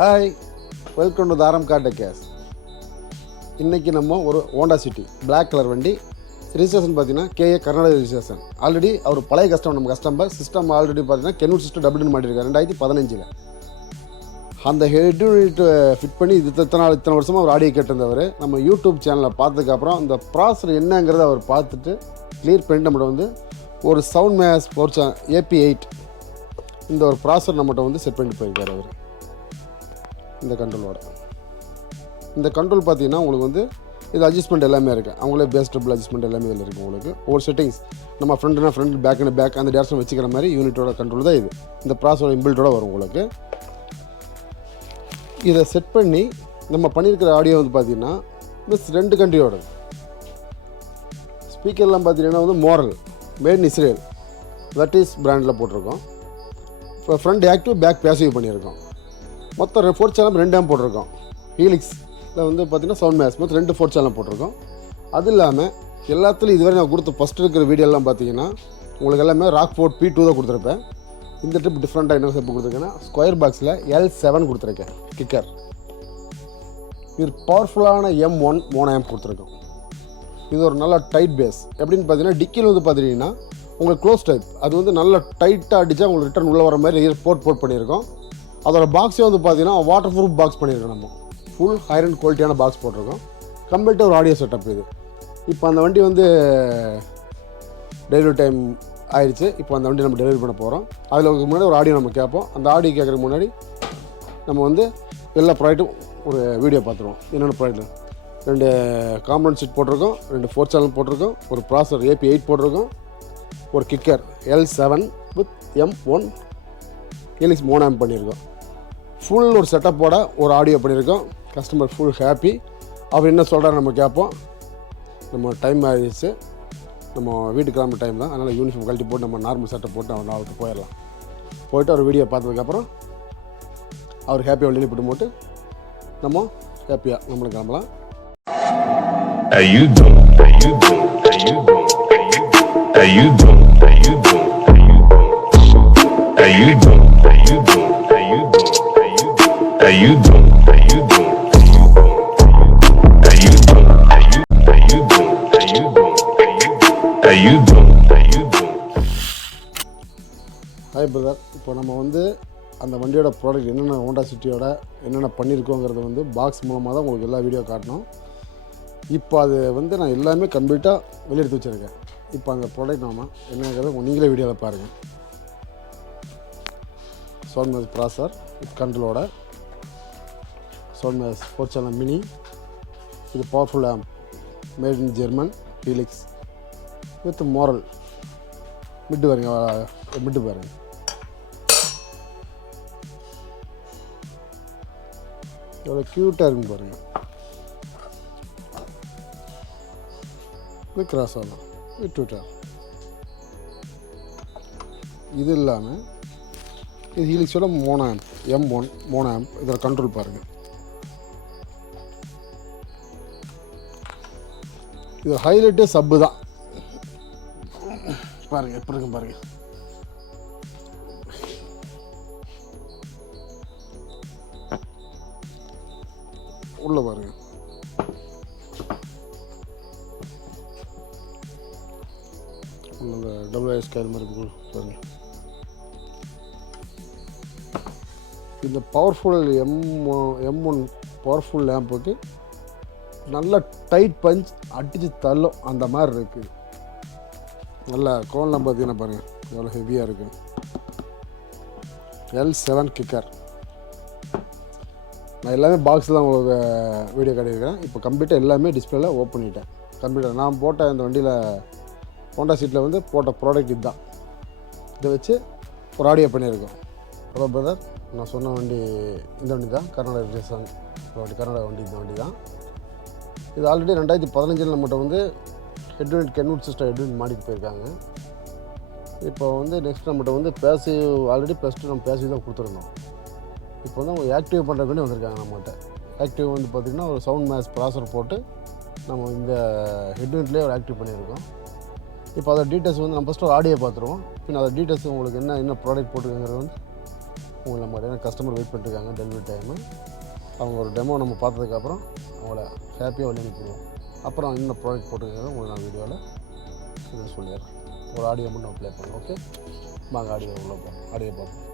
Hi, welcome to தாரம் cardecors. இன்றைக்கி நம்ம ஒரு ஹோண்டா சிட்டி பிளாக் கலர் வண்டி. ரிஜிஸ்ட்ரேஷன் பார்த்தீங்கன்னா கேஏ கர்நாடகா ரிஜிஸ்ட்ரேஷன். ஆல்ரெடி அவர் பழைய கஸ்டமர், நம்ம கஸ்டமர் சிஸ்டம் ஆல்ரெடி பார்த்தீங்கன்னா கென்வுட் சிஸ்டம் டபுள்னு மாட்டிருக்காரு 2015. அந்த ஹெட் யூனிட் ஃபிட் பண்ணி இத்தனை வருஷமாக அவர் ஆடியோ கேட்டிருந்தவர். நம்ம யூடியூப் சேனலில் பார்த்ததுக்கப்புறம் அந்த ப்ராசர் என்னங்கிறத அவர் பார்த்துட்டு கிளியர் பண்ணிட்டு நம்மகிட்ட வந்து ஒரு சவுண்ட் மேஸ் போர்ச்சா AP8 இந்த ஒரு ப்ராசர் நம்மகிட்ட வந்து செட் பண்ணிட்டு போயிருக்காரு அவர். இந்த கண்ட்ரோலோட இந்த கண்ட்ரோல் பார்த்தீங்கன்னா உங்களுக்கு வந்து இது அட்ஜஸ்ட்மெண்ட் எல்லாமே இருக்குது. அவங்களே பேஸ் டபுள் அட்ஜஸ்ட்மெண்ட் எல்லாமே இதில் இருக்குது. உங்களுக்கு ஒரு செட்டிங்ஸ் நம்ம ஃப்ரண்ட்னா ஃப்ரண்ட், பேக்குன்னு பேக், அந்த டேரக்ஷன் வச்சுக்கிற மாதிரி யூனிட்டோட கண்ட்ரோல் தான் இது. இந்த ப்ராசரோட இன்பில்ட்டோட வரும் உங்களுக்கு. இதை செட் பண்ணி நம்ம பண்ணியிருக்கிற ஆடியோ வந்து பார்த்திங்கன்னா மிஸ் 2 கண்ட்ரியோட ஸ்பீக்கர்லாம் பார்த்தீங்கன்னா வந்து moral made in Israel lattice பிராண்டில் போட்டிருக்கோம். இப்போ ஃப்ரண்ட் ஆக்டிவ், பேக் பேசிவ் பண்ணியிருக்கோம். மொத்தம் 4 சேனல் 2 ஆம் போட்டிருக்கோம். ஹீலிக்ஸில் வந்து பார்த்திங்கன்னா சவுண்ட் மேஸ் மொத்தம் 2 4 சேனல் போட்டிருக்கோம். அது இல்லாமல் எல்லாத்துலையும் இதுவரை நான் கொடுத்த ஃபஸ்ட்டு இருக்கிற வீடியோலாம் பார்த்தீங்கன்னா உங்களுக்கு எல்லாமே ராக் ஃபோர்ட் P2 தான் கொடுத்துருப்பேன். இந்த ட்ரிப் டிஃப்ரெண்ட்டாக என்ன ஸ்டெப் கொடுத்துருக்கேன்னா ஸ்கொயர் பாக்ஸில் L7 கொடுத்துருக்கேன் கிக்கர். இது பவர்ஃபுல்லான M1 3 ஆம்ப் கொடுத்துருக்கோம். இது ஒரு நல்ல டைட் பேஸ். எப்படின்னு பார்த்தீங்கன்னா டிக்கியில் வந்து பார்த்தீங்கன்னா உங்களுக்கு க்ளோஸ் டைப், அது வந்து நல்ல டைட்டாக அடித்தா உங்களுக்கு ரிட்டர்ன் உள்ளே வர மாதிரி போர்ட் பண்ணியிருக்கோம். அதோட பாக்ஸே வந்து பார்த்தீங்கன்னா வாட்டர் ப்ரூஃப் பாக்ஸ் பண்ணியிருக்கோம். நம்ம ஃபுல் ஹைரண்ட் குவாலிட்டியான பாக்ஸ் போட்டிருக்கோம். கம்ப்ளீட்டாக ஒரு ஆடியோ செட்டப் இது. இப்போ அந்த வண்டி வந்து டெலிவரி டைம் ஆயிடுச்சு. இப்போ அந்த வண்டி நம்ம டெலிவரி பண்ண போகிறோம். அதில் முன்னாடி ஒரு ஆடியோ நம்ம கேட்போம். அந்த ஆடியோ கேட்குறதுக்கு முன்னாடி நம்ம வந்து எல்லா ப்ராடக்ட்டும் ஒரு வீடியோ பார்த்துருவோம். என்னென்ன ப்ராடக்ட் 2 காம்பவுண்ட் சீட் போட்டிருக்கோம், 2 4 சேனல் போட்டிருக்கோம், ஒரு ப்ராசர் AP8 போட்டிருக்கோம், ஒரு kicker L7 with M1 helix 3 amp பண்ணியிருக்கோம். ஃபுல் ஒரு செட்டப்போட ஒரு ஆடியோ பண்ணியிருக்கோம். Customer full happy. அவர் என்ன சொல்கிறாரு நம்ம கேட்போம். நம்ம டைம் ஆகிடுச்சு, நம்ம வீட்டுக்கு கிளம்புற டைம் தான். அதனால் யூனிஃபார்ம் கழட்டி போட்டு நம்ம நார்மல் செட்டப் போட்டு அவன் நாளுக்கு போயிடலாம். போய்ட்டு அவர் வீடியோ பார்த்ததுக்கப்புறம் அவர் ஹாப்பியாக வெளியே போட்டு போட்டு நம்ம ஹாப்பியாக நம்மளுக்கு கிளம்பலாம். ஹாய் பிரதர், இப்போ நம்ம வந்து அந்த வண்டியோட ப்ராடக்ட் என்னென்ன ஹோண்டா சிட்டியோட என்னென்ன பண்ணியிருக்கோங்கிறது வந்து பாக்ஸ் மூலமாக தான் உங்களுக்கு எல்லா வீடியோ காட்டணும். இப்போ அது வந்து நான் எல்லாமே கம்ப்ளீட்டாக வெளியெடுத்து வச்சுருக்கேன். இப்போ அந்த ப்ராடக்ட் நாம என்னங்கிறத நீங்களே வீடியோவில் பாருங்கள். சவுண்ட் மேஸ் ப்ராசர் கண்ட்ரோலோட சவுண்ட் மேஸ் 4 சேனல் மினி. இது powerful amp made in German helix with moral. Mittu பாருங்க எவ்வளோ க்யூட்டாக இருக்குன்னு பாருங்கள். இது கிராஸ் ஆகலாம் விட்டுவிட்டார். இது இல்லாமல் இது ஹீலிக்ஸோட 3 ஆம்ப் M1 3 ஆம்ப். இதில் கண்ட்ரோல் பாருங்கள். இது ஹைலைட்டே சப்பு தான் பாருங்கள். எப்படி இருக்கும் பாருங்கள். உள்ளே பாருங்கள். உள்ள WS ஸ்கேல் மாதிரி பாருங்கள். இந்த பவர்ஃபுல் M1 பவர்ஃபுல் லேம்புக்கு நல்ல டைட் பஞ்ச் அடித்து தள்ளும் அந்த மாதிரி இருக்குது. நல்லா கோன்லாம் பார்த்தீங்கன்னா பாருங்கள் எவ்வளோ ஹெவியாக இருக்குது. L7 kicker. நான் எல்லாமே பாக்ஸ் தான் உங்களுக்கு வீடியோ காட்டியிருக்கிறேன். இப்போ கம்ப்ளீட்டாக எல்லாமே டிஸ்பிளேல ஓப்பன் பண்ணிட்டேன். கம்ப்ளீட்டாக நான் போட்ட இந்த வண்டியில் ஹோண்டா சீட்டில் வந்து போட்ட ப்ராடக்ட் இதுதான். இதை வச்சு ஒரு ஆடியோ பண்ணியிருக்கோம். ஹலோ பிரதர், நான் சொன்ன வண்டி இந்த வண்டி தான். கர்நாடகா ரிஜிஸ்ட்ரேஷன் வண்டி, கர்நாடகா வண்டி இந்த வண்டி தான். இது ஆல்ரெடி 2015 நம்மகிட்ட வந்து கென்வுட் சிஸ்டம் ஹெட்யூனிட் மாடிட்டு போயிருக்காங்க. இப்போ வந்து நெக்ஸ்ட் நம்மகிட்ட வந்து பேசிவ் ஆல்ரெடி +2 நம்ம பேசிவ் தான் கொடுத்துருந்தோம். இப்போ வந்து அவங்க ஆக்டிவ் பண்ணுறதுக்கு வேண்டி வந்திருக்காங்க நம்மகிட்ட. ஆக்டிவ் வந்து பார்த்திங்கன்னா ஒரு சவுண்ட் மேஸ் ப்ராசர் போட்டு நம்ம இந்த ஹெட்யூனிட்லேயே ஒரு ஆக்டிவ் பண்ணியிருக்கோம். இப்போ அதோட டீட்டெயில்ஸ் வந்து நம்ம ஃபஸ்ட்டு ஒரு ஆடியோ பார்த்துருவோம். பின் அதோட டீட்டெயில்ஸ் உங்களுக்கு என்ன ப்ராடக்ட் போட்டுருங்கிறது வந்து உங்களை நம்ம கஸ்டமர் வெயிட் பண்ணிட்டுருக்காங்க டெலிவரி டைமு. அவங்க ஒரு டெமோ நம்ம பார்த்ததுக்கப்புறம் அவங்கள ஹாப்பியாக வெளியே அனுப்பிடுவோம். அப்புறம் இன்னும் ப்ராடக்ட் போட்டுருக்கிறது உங்களுக்கு நான் வீடியோவில் இது சொல்லிடுறேன். ஒரு ஆடியோ மட்டும் ப்ளே பண்ணுவோம். ஓகே, வாங்க ஆடியோ உள்ள போகிறோம். ஆடியோ பார்ப்போம்.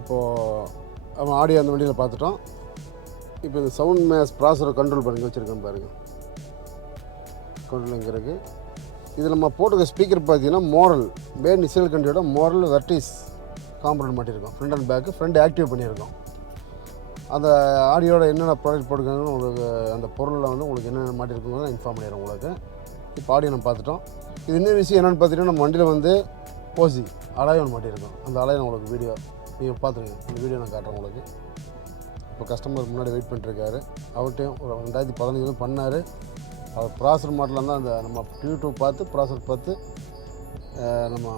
இப்போது ஆடியோ அந்த வண்டியில் பார்த்துட்டோம். இப்போ இந்த சவுண்ட் மேஸ் ப்ராசரை கண்ட்ரோல் பண்ணி வச்சுருக்கேன் பாருங்கள். கண்ட்ரோல் இங்கே இருக்குது. இது நம்ம போட்டுக்க ஸ்பீக்கர் பார்த்தீங்கன்னா மோரல் பேன் இசைல் கண்டியோட மோரல் வெர்டிஸ் காம்பனண்ட் மாட்டியிருக்கோம். Front and back front active பண்ணியிருக்கோம். அந்த ஆடியோட என்னென்ன ப்ராடக்ட் போட்டுருக்காங்கன்னு உங்களுக்கு அந்த பொருளில் வந்து உங்களுக்கு என்னென்ன மாட்டியிருக்குன்னு இன்ஃபார்ம் பண்ணிடுறோம் உங்களுக்கு. இப்போ ஆடியோ நம்ம பார்த்துட்டோம். இது இன்னொரு விஷயம் என்னென்னு பார்த்தீங்கன்னா நம்ம வண்டியில் வந்து ஓசி அலாயம் மாட்டியிருக்கோம். அந்த அலாயம் உங்களுக்கு வீடியோ நீங்கள் பார்த்துருங்க. அந்த வீடியோ நான் காட்டுறேன் உங்களுக்கு. இப்போ கஸ்டமர் முன்னாடி வெயிட் பண்ணிட்டுருக்காரு. அவர்கிட்டையும் ஒரு 2015 பண்ணார். அவர் ப்ராசர் மாடலில் தான் அந்த நம்ம யூடியூப் பார்த்து ப்ராசர் பார்த்து நம்ம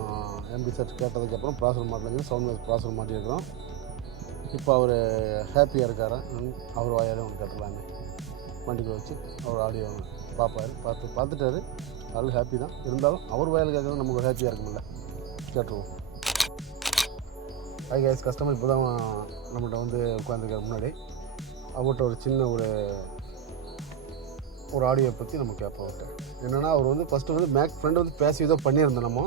எம்பி செட் கேட்டதுக்கப்புறம் ப்ராசர் மாடலுங்க சவுண்ட் ப்ராசர் மாட்டியிருக்கிறோம். இப்போ அவர் ஹாப்பியாக இருக்கார். அவர் வாயாலே ஒன்று கேட்டுடலாமே வண்டிக்கு வச்சு அவர் ஆடியோ பார்த்துட்டாரு. அதில் ஹாப்பி தான். இருந்தாலும் அவர் வாயில் கேட்குறது நமக்கு ஹாப்பியாக இருக்குமில்ல, கேட்டுருவோம். ஹாய் கைஸ், கஸ்டமர் இப்போ தான் நம்மகிட்ட வந்து உட்காந்துருக்காரு முன்னாடி. அவர்கிட்ட ஒரு சின்ன ஒரு ஆடியோ பற்றி நம்ம கேட்போம். அவர்கிட்ட என்னென்னா அவர் வந்து ஃபஸ்ட்டு வந்து மேக் ஃப்ரெண்டு வந்து பேசிவ் தான் பண்ணியிருந்தோம். நம்ம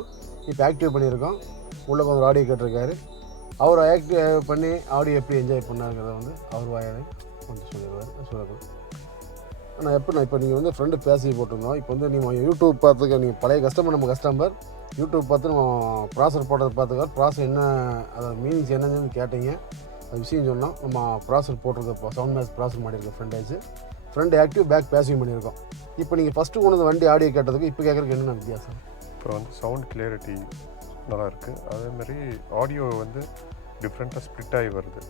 இப்போ ஆக்டிவ் பண்ணியிருக்கோம். உள்ளே கொஞ்சம் ஆடியோ கேட்டிருக்காரு. அவர் ஆக்டிவ் பண்ணி ஆடியோ எப்படி என்ஜாய் பண்ணாங்கிறத வந்து அவர் வாயாலே கொஞ்சம் சொல்லக்கூடாது. ஆனால் இப்போ நீங்கள் வந்து ஃப்ரெண்டு பேசி போட்டிருந்தோம். இப்போ வந்து நீங்கள் யூடியூப் பார்த்துக்க நீங்கள் பழைய கஸ்டமர் நம்ம கஸ்டமர் யூடியூப் பார்த்து நம்ம ப்ராசர் போட்டதை பார்த்துக்க ப்ராசர் என்ன அதோட மீனிங்ஸ் என்னன்னு கேட்டீங்க. அது விஷயம் சொன்னோம். நம்ம ப்ராசர் போட்டிருக்க சவுண்ட் மேஸ் ப்ராசர் மாட்டியிருக்கோம். ஃப்ரண்ட் ஆக்டிவ் பேக் பேசிவ் பண்ணியிருக்கோம். இப்போ நீங்கள் ஃபஸ்ட்டு கொண்டு வந்து வண்டி ஆடியோ கேட்டதுக்கு இப்போ கேட்குறதுக்கு என்னென்ன வித்தியாசம்? இப்போ வந்து சவுண்ட் கிளியரிட்டி நல்லாயிருக்கு. அதேமாதிரி ஆடியோ வந்து டிஃப்ரெண்ட்டாக ஸ்ப்ளிட் ஆகி வருது.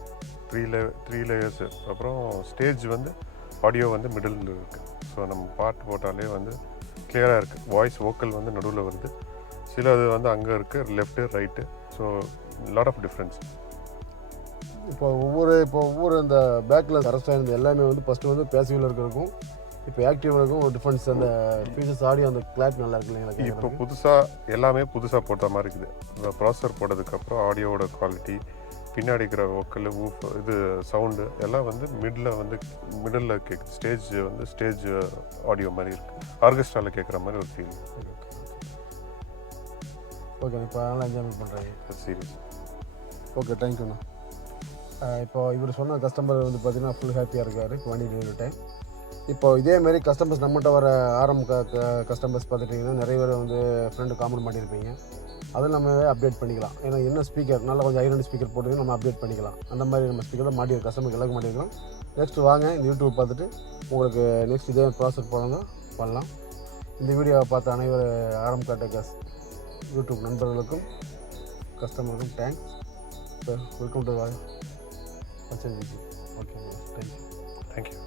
Three layers. அப்புறம் ஸ்டேஜ் வந்து ஆடியோ வந்து மிடில் இருக்குது. ஸோ நம்ம பாட்டு போட்டாலே வந்து கிளியராக இருக்குது. வாய்ஸ் வோக்கல் வந்து நடுவில் வருது. சில அது வந்து அங்கே இருக்குது, left right. So lot of difference. இப்போ ஒவ்வொரு இந்த பேக்கில் கரெக்டாக இருந்தது எல்லாமே வந்து ஃபஸ்ட்டு வந்து பேசிவில் இருக்கிறதுக்கும் இப்போ ஆக்டிவ் இருக்கும் ஒரு டிஃப்ரென்ஸ். அந்த ஃபீச்சர்ஸ் ஆடியோ அந்த கிளாரிட்டி நல்லா இருக்கு இல்லைங்களா? இப்போ புதுசாக எல்லாமே புதுசாக போட்ட மாதிரி இருக்குது. இந்த ப்ராசர் போட்டதுக்கப்புறம் ஆடியோவோட குவாலிட்டி, பின்னாடி இருக்கிற வோக்கல் இது சவுண்டு எல்லாம் வந்து மிடில் கேட்குது. ஸ்டேஜ் ஆடியோ மாதிரி இருக்குது. ஆர்கெஸ்ட்ராவில் கேட்குற மாதிரி ஒரு ஃபீல். ஓகே, இப்போ அதனால் என்ஜாய்மெண்ட் பண்ணுறீங்க. சீரியஸ். ஓகே, தேங்க்யூண்ணா. இப்போ இவர் சொன்ன கஸ்டமர் வந்து பார்த்தீங்கன்னா ஃபுல் ஹாப்பியாக இருக்கார் இப்போ வண்டி டெலிவரி டைம். இப்போ இதேமாரி கஸ்டமர்ஸ் நம்மகிட்ட வர கஸ்டமர்ஸ் பார்த்துட்டிங்கன்னா நிறைய பேர் வந்து ஃப்ரெண்டு காமெண்ட் பண்ணியிருப்பீங்க. அதை நம்ம அப்டேட் பண்ணிக்கலாம். ஏன்னா என்ன ஸ்பீக்கர் நல்லா கொஞ்சம் ஐரன் ஸ்பீக்கர் போட்டு நம்ம அப்டேட் பண்ணிக்கலாம். அந்த மாதிரி நம்ம ஸ்பீக்கர் தான் மாட்டியிருக்கோம், கஸ்டமருக்கு எல்லாருக்கும் மாட்டியிருக்கோம். நெக்ஸ்ட்டு வாங்க இந்த யூடியூப் பார்த்துட்டு உங்களுக்கு நெக்ஸ்ட் இதே ப்ராசஸ் பண்ணலாம். இந்த வீடியோவை பார்த்த அனைவரு ஆரம் கார்டெக்கர்ஸ் யூடியூப் நண்பர்களுக்கும் கஸ்டமருக்கும் தேங்க்ஸ். வெல்கம் டு வாட்சிங் வீடியோ. Okay, thank you. தேங்க்யூ.